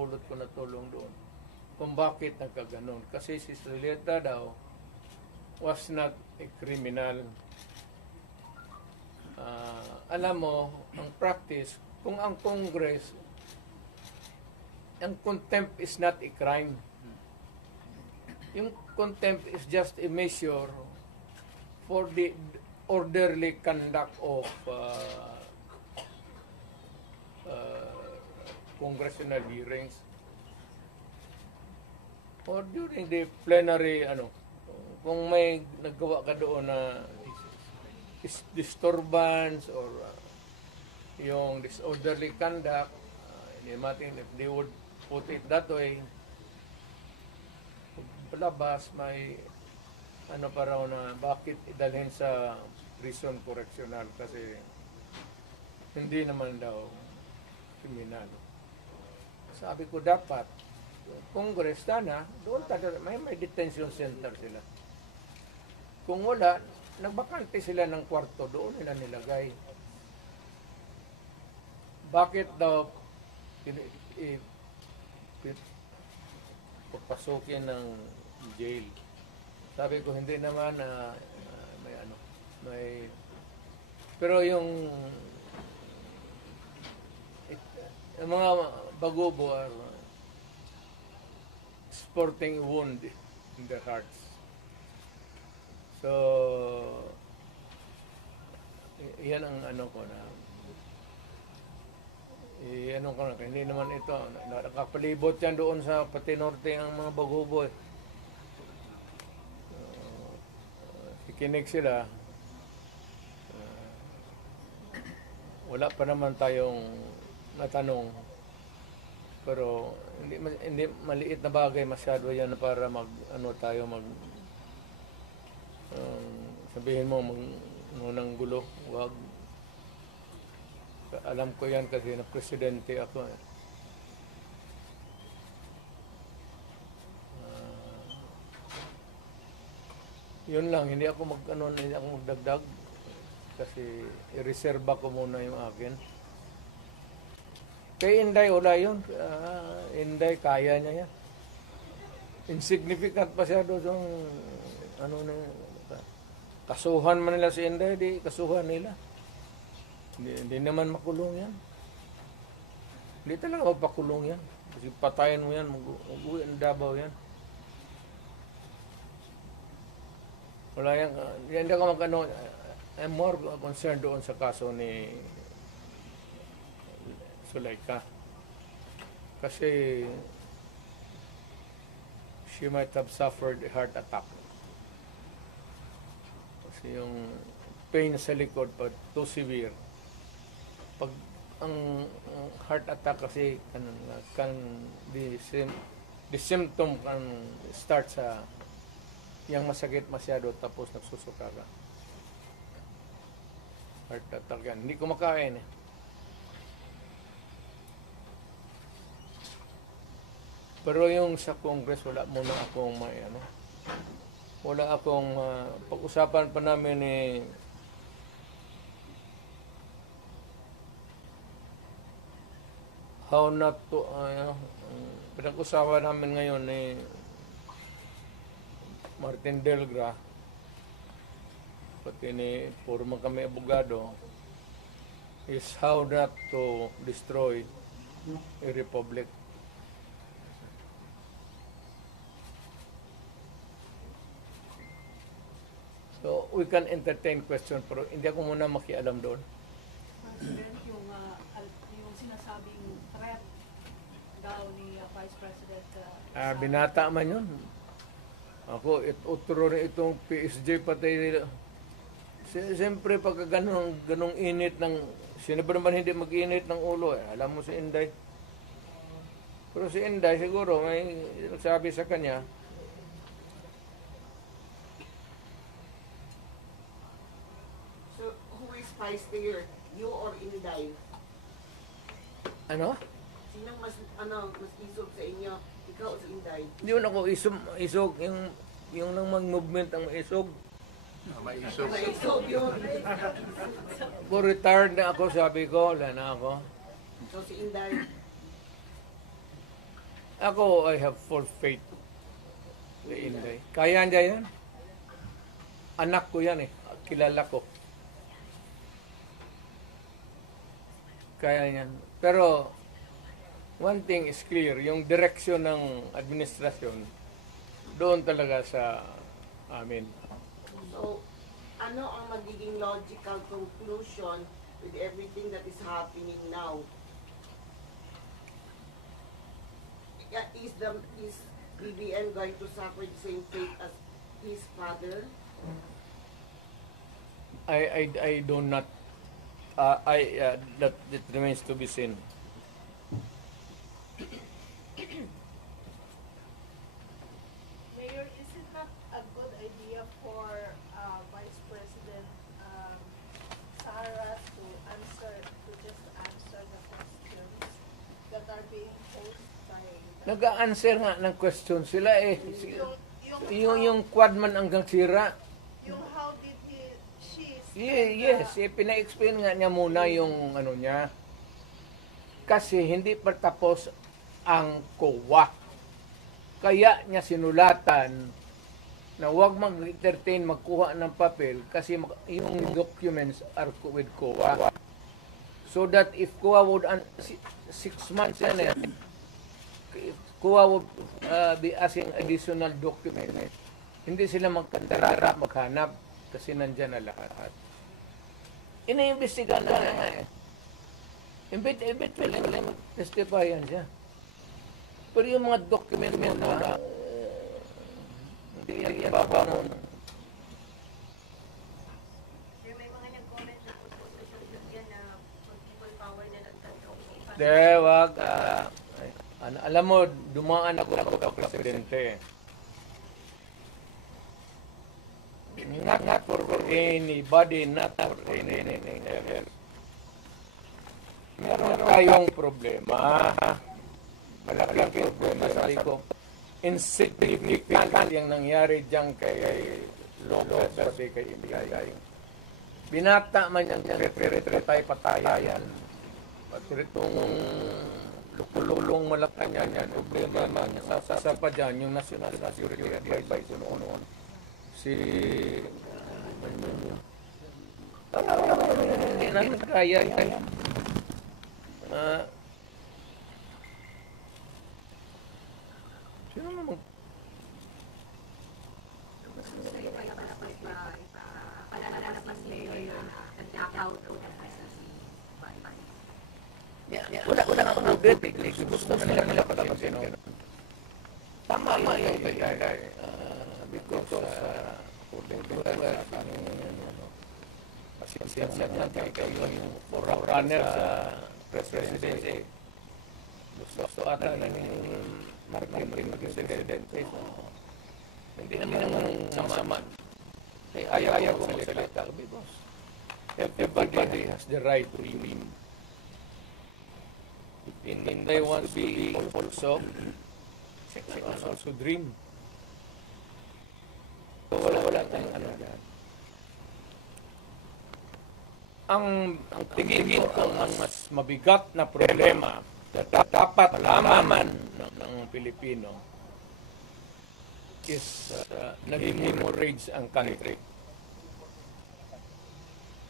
napulot ko na tulong doon. Kung bakit nagkaganon. Kasi si Srileta daw was not a criminal. Alam mo, ang practice, kung ang Congress, ang contempt is not a crime. Yung contempt is just a measure for the orderly conduct of congressional hearings or during the plenary, kung may naggawa ka doon na disturbance or yung disorderly conduct, if they would put it that way, palabas may pa raw na bakit idalhin sa prison correctional kasi hindi naman daw kriminal. Sabi ko dapat Congress sana doon may detention center sila. Kung wala, nagbakante sila ng kwarto doon nila nilagay. Bakit daw papasukin ng jail? Sabi ko hindi naman may pero yung mga bagubo are sporting wound in their hearts. So yan ang ko na hindi naman ito nakapalibot yan doon sa pati norte ang mga bagubo sikinig sila wala pa naman tayong natanong pero hindi maliit na bagay masyado yan para tayo sabihin mo nang gulo, wag. Alam ko yan kasi na presidente ako. Yun lang, hindi ako magdagdag kasi i-reserva ko muna yung akin. Kay Inday, wala yun. Inday, kaya niya yan. Insignificant pa siya doon. Kasuhan man nila si Inday, di kasuhan nila. Hindi naman makulong yan. Hindi talaga pakulong yan. Kasi patayin mo yan, mag-uwi ang Davao yan. Wala yan. Hindi ako I'm more concerned doon sa kaso ni Zuleika. Kasi she might have suffered a heart attack. Kasi yung pain sa likod pa too severe. Pag ang heart attack kasi can the symptom can start sa yang masakit masyado tapos nagsusuka ka. Heart attack yan. Hindi kumakain eh. Pero yung sa Congress, wala muna akong wala akong pag-usapan pa namin how not to pinag-usapan namin ngayon ni Martin Delgra pati ni puro kami abogado is how not to destroy a republic. So, we can entertain question pero hindi ako muna makialam doon. President, yung sinasabing threat daw ni Vice President binata man yun. Ako, utro rin itong PSJ patay nila. Siyempre, pagka ganong init ng, sino ba naman hindi mag-init ng ulo? Alam mo si Inday. Pero si Inday siguro may nagsabi sa kanya, spicier, you or Inday? Ano? Sinong mas isog sa inyo? Ikaw o si Inday? Hindi mo ako isog, yung nang mag-movement ang isog. May isog. May isog yun. Kung retired na ako, sabi ko, wala na ako. So si Inday? Ako, I have full faith kay Inday. Kaya niya yan. Anak ko yan eh. Kilala ko. Kaya yan. Pero, one thing is clear, yung direksyon ng administrasyon, doon talaga sa amin. So, ano ang magiging logical conclusion with everything that is happening now? Yeah, is BBM going to suffer the same fate as his father? I do not, that remains to be seen. Mayor, is it not a good idea for Vice President Sara to just answer the questions that are being posed by Nag-a-answer nga ng question sila eh. Yung how, quadman hanggang sira. yung how did she Yes, pina-explain nga niya muna yung ano niya. Kasi hindi pa tapos ang COA. Kaya niya sinulatan na huwag mag-entertain, magkuha ng papel kasi yung documents are with COA. So that if COA would, 6 months yan eh, if COA would be asking additional documents, hindi sila magkandara, maghanap kasi nandyan na lahat. Ina-investigan na nga eh. Imbit testify yan siya. Pero yung mga document mo na hindi yan babangon. Sir, may mga nag-comment na po sa social media na people power na nagtatanong. De, wag. Alam mo, dumaan ako sa presidente. Not for anybody, not for anything else. Meron tayong problema. Malaking problema sa ko. Insignificant yung nangyari dyan kay Lopez pati kay Inday. Binata man yan patayan. Pati itong lukululong Malacanang yan. Problema man sa pa dyan yung National Security Advisor noon. Si hindi namin kaya yan. Sino naman? Wala na akong bibig. Gusto na nila patapasin. Tama yung kaya. Because pasensya natin kayo yung forerunner sa presidency. Gusto ata na yung maging presidente. Hindi naman sama. Ayaw ko magsalita. Everybody has the right to dream. If they want to be also dream. Wala tayong ano dyan. Ang tingin ko ang mas mabigat na problema na dapat malaman ng Pilipino is nag-hemorrhage ang country.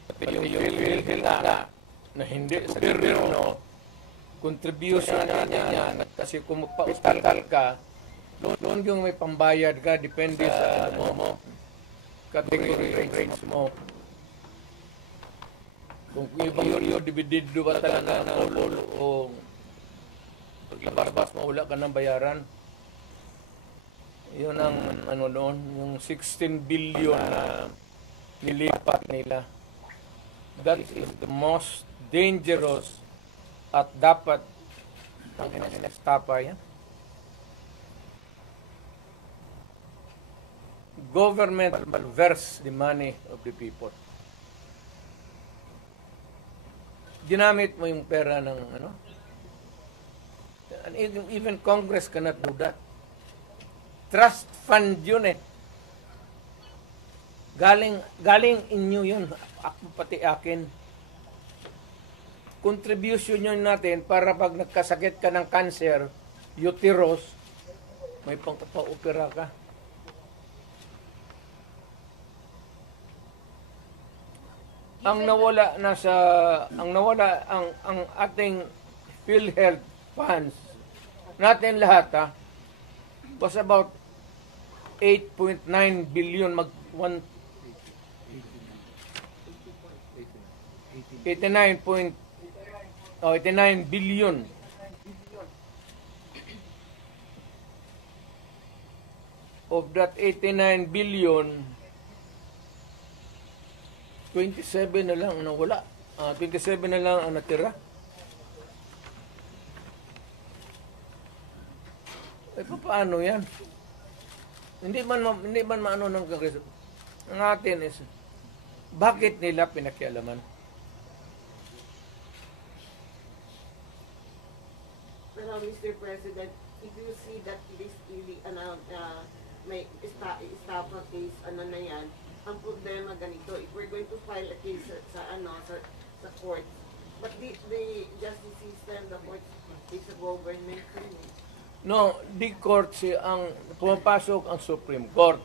Pati yung PhilHealth na hindi sa gobyerno, contribution niya kasi kung magpa-hospital ka, doon yung may pambayad ka, depende sa mo, category range mo. Kung yung dividido ba talaga na o paglabas mo, wala ka ng bayaran. Yun ang ano doon, yung 16 billion na nilipat nila. That is the most dangerous at dapat ang inastapa yan. Government malverse the money of the people. Ginamit mo yung pera ng ano? And even Congress cannot do that. Trust fund yun eh. Galing inyo yun. Ako pati akin. Contribution yun natin para pag nagkasakit ka ng cancer, uterus, may pangkapa-opera ka. Ang nawala ang ating PhilHealth funds natin lahat was about 8.9 billion 89 billion. Of that 89 billion, 27 na lang ang nawala. 27 na lang ang natira. Paano yan? Hindi man maano ng Kongreso. Ang atin is, bakit nila pinakialaman? Pero Mr. President, if you see that this really, may estafa case, na yan, ang problema ganito, if we're going to file a case sa court, but the justice system, the court is a government thing. No, di court ang pumapasok ang Supreme Court.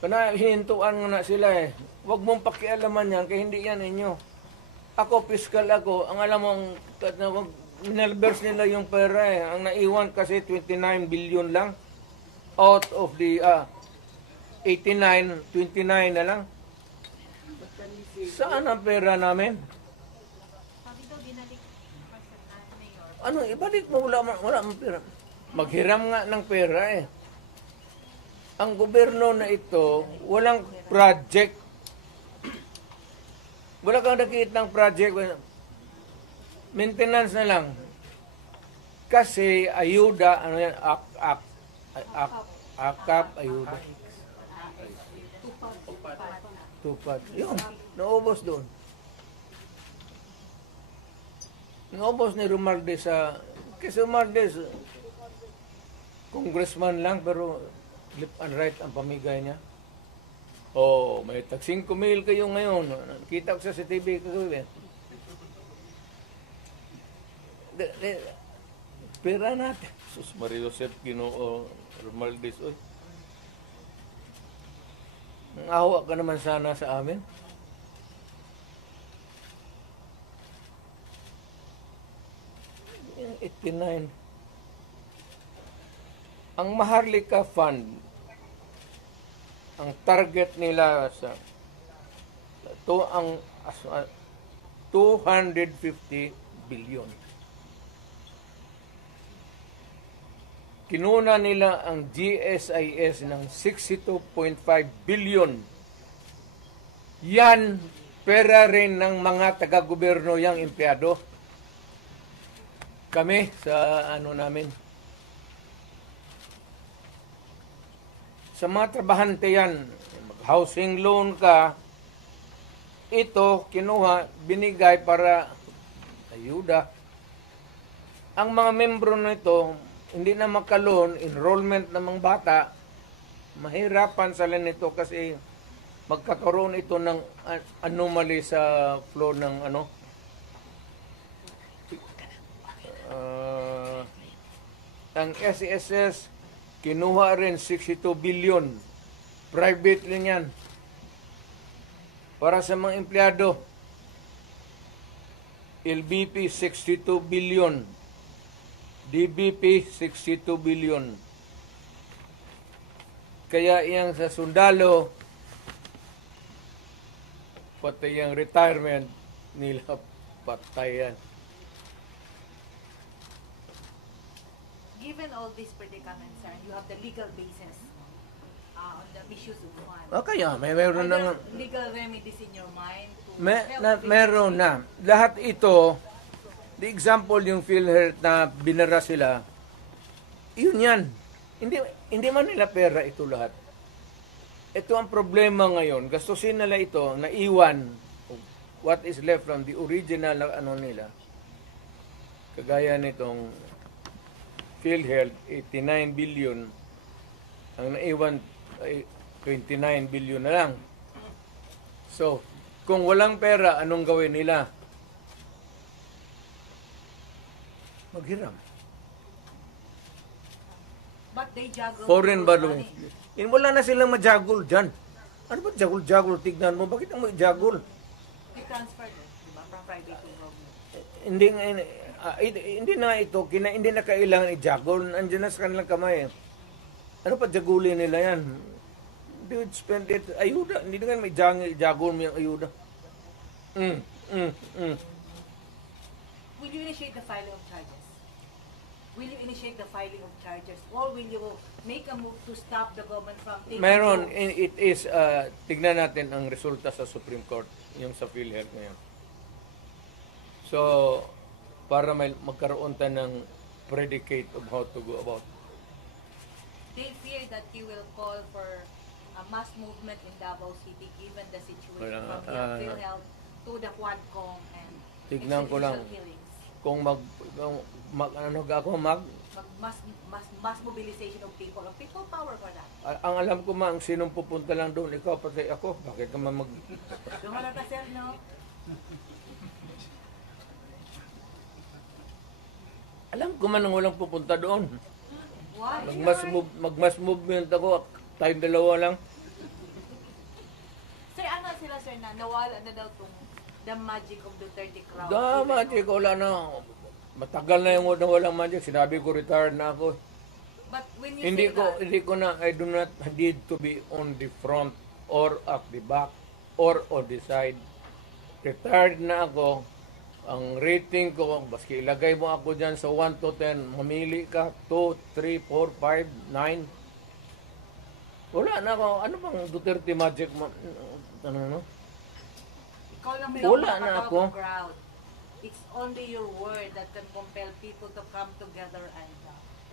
Kana hinintuan nga na sila Huwag mong pakialaman yan, kaya hindi yan inyo. Ako, fiscal ako, ang alam mo, minalbers nila yung pera Ang naiwan kasi 29 billion lang. Out of the 89, 29 na lang. Saan ang pera namin? Sabi daw, dinalik Mayor. Ano, ibalik mo, wala mang pera. Maghiram nga ng pera Ang gobyerno na ito, walang project. Wala kang nakikita ng project. Maintenance na lang. Kasi ayuda, akap, ayuda. Tupad. Yun, naubos doon. Naubos ni Romualdez kasi Romualdez, congressman lang, pero left and right ang pamigay niya. May tag 5,000 kayo ngayon. Kita ko sa TV kagabi. Pera natin. Sus Maria Joseph Ginoo Romualdez. Nangawa ka naman sana sa amin. Yung 89. Ang Maharlika Fund, ang target nila sa ang 250 billion. Kinuna nila ang GSIS ng 62.5 billion. Yan, pera rin ng mga taga-gobyerno yang empleyado. Kami sa namin. Sa mga trabahante yan, housing loan ka, ito kinuha, binigay para ayuda. Ang mga membro nito, hindi na makaloon, enrollment ng mga bata, mahirapan sila nito kasi magkakaroon ito ng anomaly sa flow ng ang SESS, kinuha rin 62 billion. Private rin yan. Para sa mga empleyado, LBP 62 billion. DBP 62 billion. Kaya iyang sa sundalo, pati yung retirement nila patayan. Given all these predicaments, sir, you have the legal basis on the issues of fund. Kaya meron na Legal remedies in your mind to meron na. Lahat ito, the example yung PhilHealth na binara sila, yun yan. Hindi man nila pera ito lahat. Ito ang problema ngayon. Gastusin nila ito, naiwan what is left from the original na nila. Kagaya nitong PhilHealth, 89 billion. Ang naiwan ay 29 billion na lang. So, kung walang pera, anong gawin nila? Maghiram. But they juggle Foreign people's balloons. money. Wala na silang majagul dyan. Ano ba jagul-jagul? Tignan mo, bakit ang jagul? You transfer it, di ba, from private to government. Hindi na ito, hindi na kailangan i-jagul. Andiyan na sa kanilang kamay. Ano pa jagulin nila yan? They would spend it, ayuda. Hindi na may jagul mo yung ayuda. Will you initiate the filing of charges? Will you initiate the filing of charges? Or will you make a move to stop the government from taking Meron, loans? it is, tignan natin ang resulta sa Supreme Court, yung sa PhilHealth ngayon. So, para magkaroon tayo ng predicate of how to go about. They fear that you will call for a mass movement in Davao City given the situation Wala, from the PhilHealth to the Quadcom and Tignan ko lang. extrajudicial killings. Kung Mass mobilization of people power for that. ang alam ko ang sinong pupunta lang doon, ikaw pati ako, bakit ka man Lumala ka, sir, no? alam ko man ang walang pupunta doon. Why? Magmas movement ako, tayong dalawa lang. Sir, ano sila, sir, na nawala na daw tong the magic of Duterte crowd? Magic, wala na. Matagal na yung walang magic. Sinabi ko, retired na ako. But when you say that, Hindi ko na, I do not need to be on the front or at the back or on the side. Retired na ako. Ang rating ko, baski ilagay mo ako dyan sa 1 to 10, mamili ka, 2, 3, 4, 5, 9. Wala na ako. Ano bang Duterte magic? Ano? ikaw lang Wala na makatawag ako. ng crowd. It's only your word that can compel people to come together and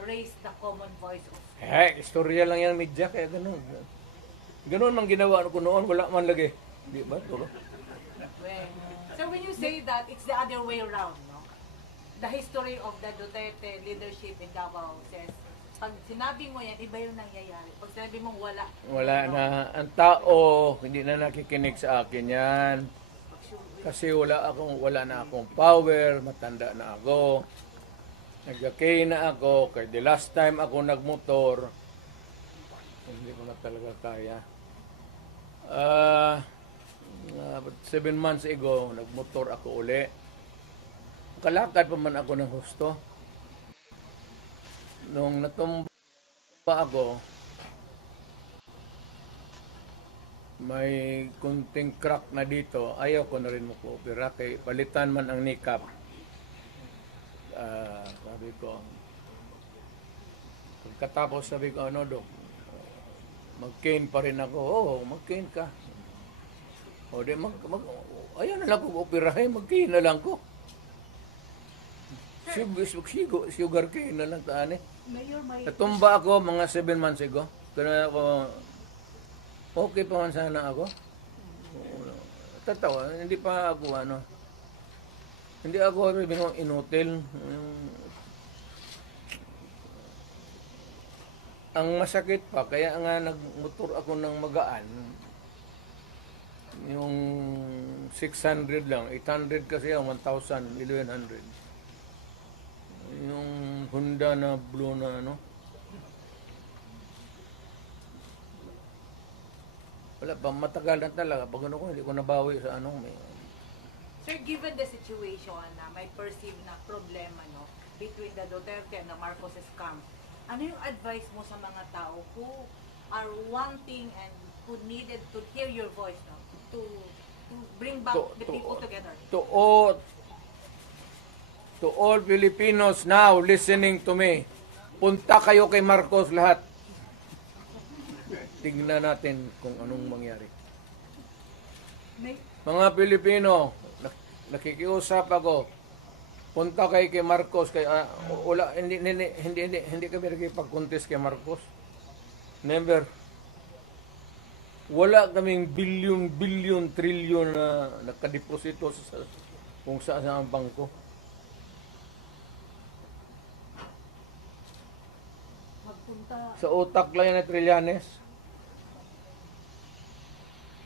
raise the common voice of Istorya lang yan, media, kaya ganun. Ganun man ginawa ko noon, wala man lagi. Di ba? well. So when you say that, it's the other way around, no? The history of the Duterte leadership in Davao says, pag sinabi mo yan, iba yung nangyayari. Pag sinabi mong wala. Wala na. Ang tao, hindi na nakikinig sa akin yan. Kasi wala na akong power, matanda na ako. Nag-okay na ako, kaya the last time ako nagmotor, hindi ko na talaga kaya. 7 months ago, nagmotor ako uli. Kalakad pa man ako ng husto. Nung natumba ako, may kunting crack na dito. Ayaw ko na rin mag-opera. Kaya palitan man ang kneecap. Sabi ko, pagkatapos sabi ko, ano dok, mag-cane pa rin ako. Oo, mag-cane ka. O di, ayaw na lang ko operahin, mag-cane na lang ko. Sugar cane na lang taan eh. Mayor, may Natumba ako mga 7 months ago. Kaya ako, okay pa man sana ako. Tatawa, hindi pa ako hindi ako inutil. Ang masakit pa, kaya nga nagmotor ako ng magaan. Yung 600 lang, 800 kasi ang 1,000, 1,100. Yung Honda na blue na wala pa, matagal na talaga. Pag hindi ko nabawi sa Sir, given the situation na may perceived na problema between the Duterte and the Marcoses camp, ano yung advice mo sa mga tao who are wanting and who needed to hear your voice to bring back the people together? To all Filipinos now listening to me, punta kayo kay Marcos lahat. Tingnan natin kung anong mangyari. Mga Pilipino, nakikiusap ako. Punta kay Marcos kay hindi kami nakipag-contest kay Marcos. Never. Wala kaming bilyon, trilyon na nakadeposito sa kung saan ang bangko. Sa utak lang yan na trilyanes.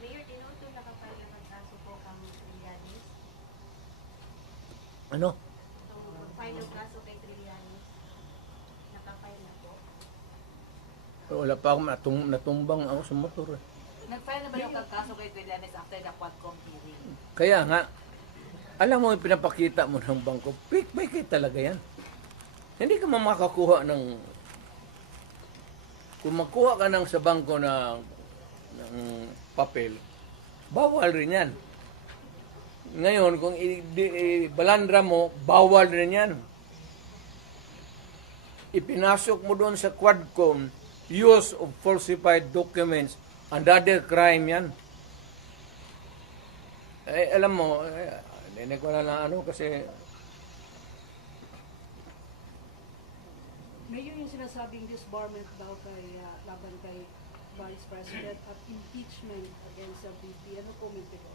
Mayor, tinuto nakapal na magkaso po kami Trillanes. Ano? So, pag-file ng kaso kay Trillanes, nakapal na po. Wala pa ako, natumbang ako sa motor. Eh. Nag-file na ba yung kaso kay Trillanes after the Quadcom hearing? Kaya nga, alam mo, yung pinapakita mo ng bangko, fake talaga yan. Hindi ka makakuha ng... Kung magkuha ka ng sa bangko ng papel, bawal rin yan. Ngayon, kung balandra mo, bawal rin yan. Ipinasok mo doon sa Quadcom, use of falsified documents, another crime yan. Alam mo, hindi ko na ano kasi... Mayor, yung sinasabing disbarment daw kay laban kay Vice President at impeachment against the VP. Ano comment ko?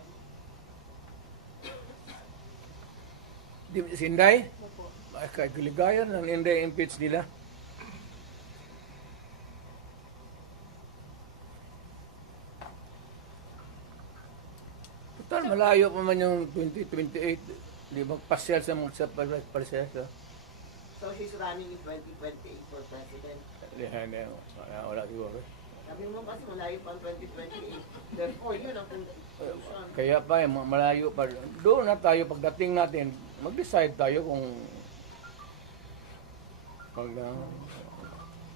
Si Inday? Ano po? Ay, kay kaligayan ng Inday impeach nila. Total, malayo pa man yung 2028. Di magpasyal sa mga proseso. So he's running in 2028 for president. Hindi, wala siguro. Sabi mo kasi malayo pa ang 2028. Therefore, yun ang conclusion. Kaya pa, malayo pa. Doon na tayo, pagdating natin, mag-decide tayo kung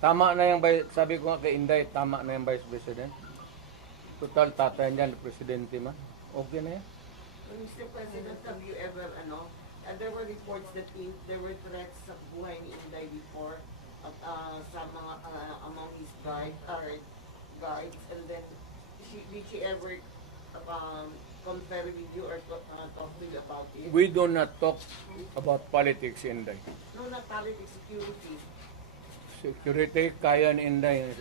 tama na yung, sabi ko nga kay Inday, tama na yung Vice President. Total, tatay niyan, Presidente man. Okay na yan. Mr. President, have you ever, there were reports that there were threats sa buhay ni Inday before at sa mga, among his guards, and then, did she ever compare with you or talk to you about it? We do not talk about politics, Inday. No, not politics, security. Security, kaya ni Inday.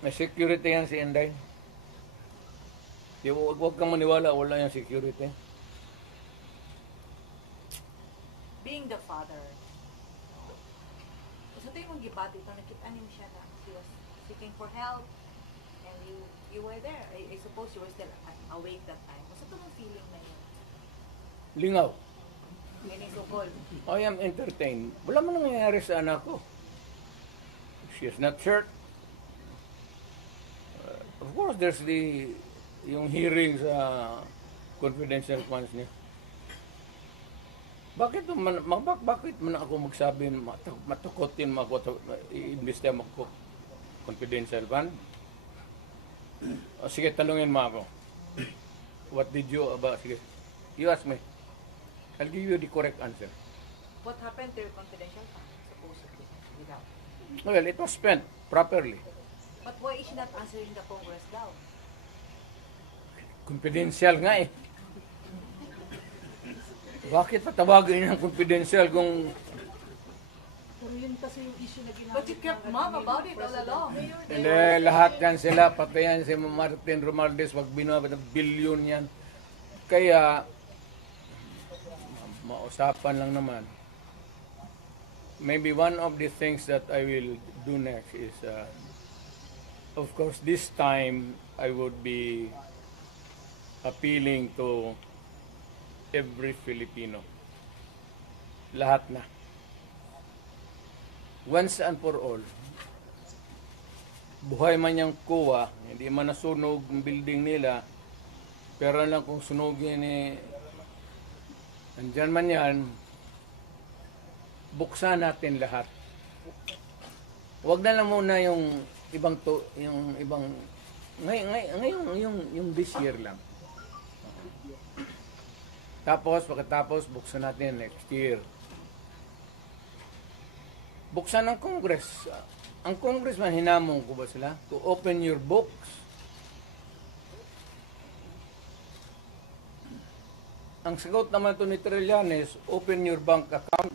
May security yan si Inday. Huwag kang maniwala, wala yung security. Being the father, sa ito yung gibati ito, nakita niyo siya na he was seeking for help and you were there. I suppose you were still awake that time. Sa ito yung feeling na yun? Lingaw. Yan yung sukol. I am entertained. Wala man nangyayari sa anak ko. She is not hurt. Of course, there's yung hearing sa confidential funds niya. Bakit man ako magsabi, matukotin mo ako, i-investe mo ako confidential fund? O, sige, talungin mo ako. What did you about? Sige, you ask me. I'll give you the correct answer. What happened to your confidential fund, supposedly, without? Well, it was spent properly. But why is she not answering the Congress daw? Confidential nga eh. Bakit patawagin ng confidential kung... Pero yun kasi yung issue na ginamit. But you kept mum about it all along. Hindi, lahat yan sila, pati yan si Martin Romualdez, wag binabot ng bilyon yan. Kaya, mausapan lang naman. Maybe one of the things that I will do next is, of course, this time I would be appealing to every Filipino. Lahat na. Once and for all. Buhay man yung kuwa, hindi man nasunog ang building nila, pero lang kung sunugin andyan man yan, buksan natin lahat. Huwag na lang muna yung ibang ngayon yung this year lang. Tapos, pagkatapos, buksan natin next year. Buksan ng Congress. Ang Congressman, hinamon ko ba sila? To open your books. Ang sagot naman to ni Trillanes, open your bank account.